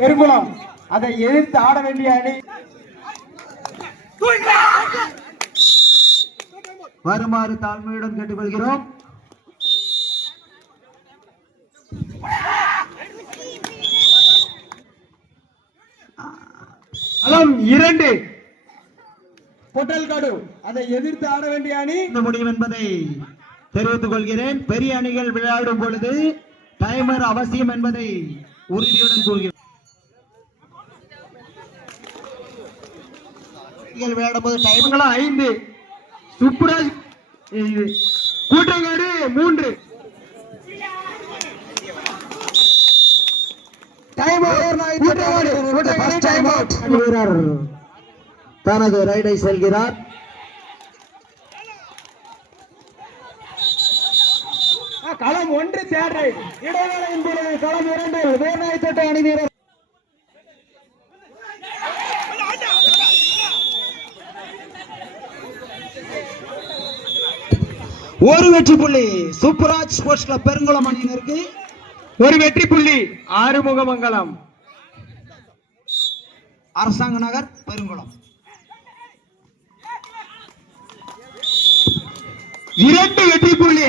பெருங்குளம் அதை எதிர்த்து ஆட வேண்டிய அணி வருமாறு தாழ்மையுடன் கேட்டுக்கொள்கிறோம். களம் 2 பொட்டல்காடு அதை எதிர்த்து ஆட வேண்டிய அணி முடியும் என்பதை தெரிவித்துக் கொள்கிறேன். பெரிய அணிகள் விளையாடும் பொழுது டைமர் அவசியம் என்பதை உறுதியுடன் கூறுகிறேன். விளையாடும் போது டைமர் 5 சுப்ராஜ் கூட்டங்காடு 3 வீரர் தனது ரைடை செல்கிறார். களம் 1 தேர்ட் ரைட் இடைவேளையின் பொழுது களம் 2 வேர்நாய்த்தோட்டை அணி வீரர் ஒரு வெற்றி புள்ளி சூப்பராஜ் ஸ்போர்ட்ஸ் கிளப் பெருங்குளம் அணியினருக்கு. ஒரு வெற்றி புள்ளி ஆறுமுகமங்கலம் அரசாங்க நகர் பெருங்குளம். 2 வெற்றி புள்ளி